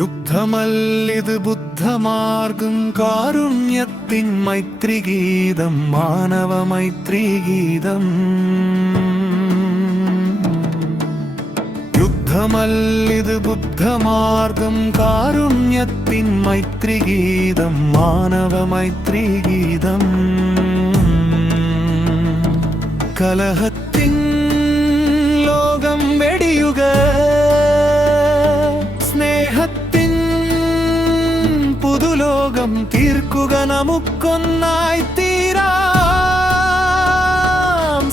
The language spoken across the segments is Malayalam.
യുദ്ധമല്ലിത് ബുദ്ധമാർഗം കാരുണ്യത്തിൻ മൈത്രിഗീതം മാനവ മൈത്രിഗീതം യുദ്ധമല്ലിത് ബുദ്ധമാർഗം കാരുണ്യത്തിൻ മൈത്രിഗീതം മാനവ മൈത്രിഗീതം കലഹത്തിൻ ലോകം വെടിയുക സ്നേഹത്തിൻ പുതുലോകം തീർക്കുക നമുക്കൊന്നായി തീരാം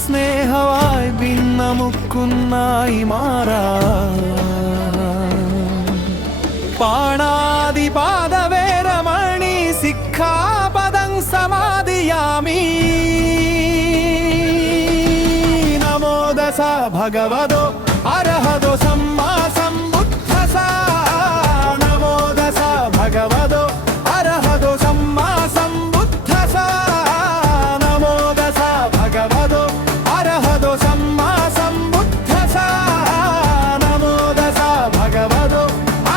സ്നേഹമായി നമുക്കൊന്നായി മാറാം പാണാതിപാദവേരമണി സിക്ഖാപദം സമാദിയാമി നമോദസ ഭഗവതോ അർഹതോ സമ്മാ സംബുദ്ധസ നമോദസ ഭഗവതോ അർഹതോ സമ്മാ സംബുദ്ധസ നമോദസ ഭഗവതോ അർഹതോ സമ്മാ സംബുദ്ധസ നമോദസ ഭഗവതോ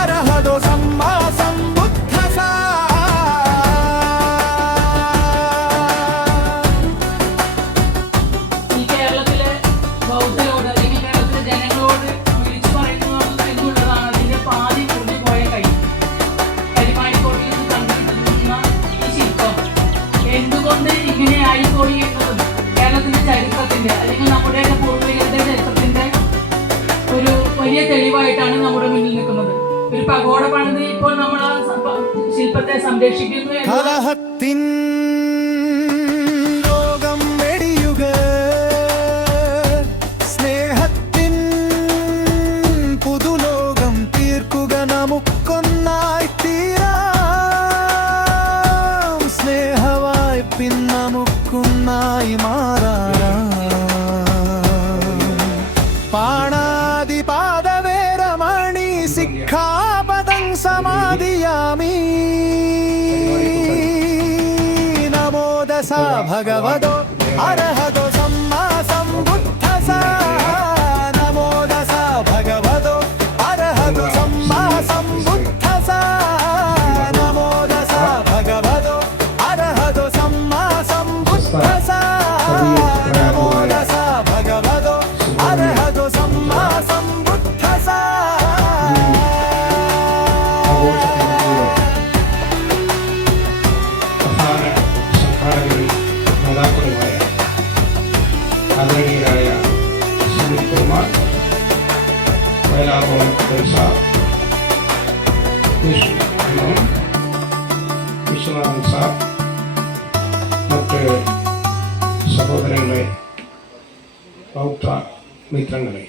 അർഹതോ സമ്മാ സംബുദ്ധസ. ഈ കേരളത്തിലെ ബൗദ്ധരോട് അല്ലെങ്കിൽ കേരളത്തിലെ ജനങ്ങളോട് വിളിച്ചു പറയുന്നത് എന്നുള്ളതാണ് അതിന്റെ പാതി മുറിഞ്ഞു പോയ കരിമാടിക്കോട്ടിൽ നിന്ന് കണ്ടുകിട്ടുന്ന ഈ ശില്പം എന്തുകൊണ്ട് ഇങ്ങനെ ആയിപ്പോയി എന്നുള്ളത് കേരളത്തിന്റെ ചരിത്രത്തിന്റെ അല്ലെങ്കിൽ നമ്മുടെ പൂർവികരുടെ ചരിത്രത്തിന്റെ ഒരു വലിയ തെളിവായിട്ടാണ് നമ്മുടെ മുന്നിൽ നിൽക്കുന്നത്. ഒരു പഗോഡ പണിത് ഇപ്പോൾ നമ്മൾ ആ ശില്പത്തെ സംരക്ഷിക്കുന്നു കലഹത്തിൻ ലോകം വെടിയുക സ്നേഹത്തിൻ പുതുലോകം തീർക്കുക നമുക്കൊന്നായി തീരാം സ്നേഹമായി നമുക്കൊന്നായി മാറാം പാണാതിപാദവേരമണി സിക്ഖാപദം സമാദിയാമി നമോദസ ഭഗവതോ അർഹതോ സമ്മാ സംബുദ്ധസ നമോദസ ഭഗവതോ അർഹതോ സമ്മാ സംബുദ്ധസ നമോദസ ഭഗവതോ അർഹതോ സമ്മാ സംബുദ്ധസ നമോദസ ഭഗവതോ അർഹതോ സമ്മാ സംബുദ്ധസ. പ്രധാന സംഘാടകരിൽ നേതാക്കളുമായ ആദരണീയരായ സുനിൽ കുമാർ, വയലാർ സാർ, വിശ്വനാഥൻ സാർ, മറ്റ് സഹോദരങ്ങളെ, ബൗദ്ധ മിത്രങ്ങളെ,